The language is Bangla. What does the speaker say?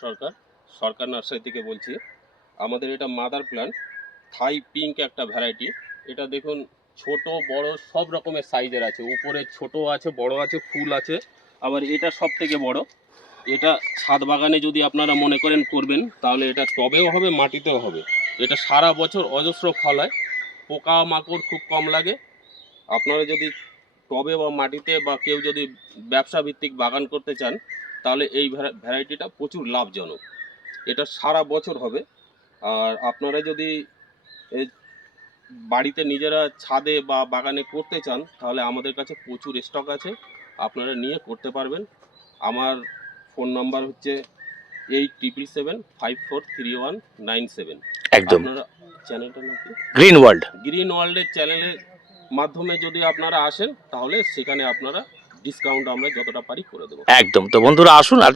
সরকার সরকার নার্সারি থেকে বলছি, আমাদের এটা মাদার প্ল্যান্ট, থাই পিঙ্ক একটা ভ্যারাইটি। এটা দেখুন, ছোট, বড়, সব রকমের সাইজের আছে। উপরে ছোট আছে, বড় আছে, ফুল আছে। আবার এটা সব থেকে বড়, এটা ছাদ বাগানে যদি আপনারা মনে করেন করবেন, তাহলে এটা টবেও হবে, মাটিতেও হবে। এটা সারা বছর অজস্র ফল হয়। পোকা মাকড় খুব কম লাগে। আপনারা যদি টবে বা মাটিতে বা কেউ যদি ব্যবসা ভিত্তিক বাগান করতে চান তাহলে এই ভ্যারা- ভ্যারাইটিটা প্রচুর লাভজনক। এটা সারা বছর হবে। আর আপনারা যদি বাড়িতে নিজেরা ছাদে বা বাগানে করতে চান তাহলে আমাদের কাছে প্রচুর স্টক আছে। আপনারা নিয়ে করতে পারবেন। আমার ফোন নাম্বার হচ্ছে eight triple seven five four three one nine seven. একদম। আপনারা চ্যানেলটার নাম গ্রিন ওয়ার্ল্ড। গ্রিন ওয়ার্ল্ডের চ্যানেলের মাধ্যমে যদি আপনারা আসেন তাহলে সেখানে আপনারা ডিসকাউন্ট আমরা যতটা পারি করে দেবো। একদম। তো বন্ধুরা আসুন আর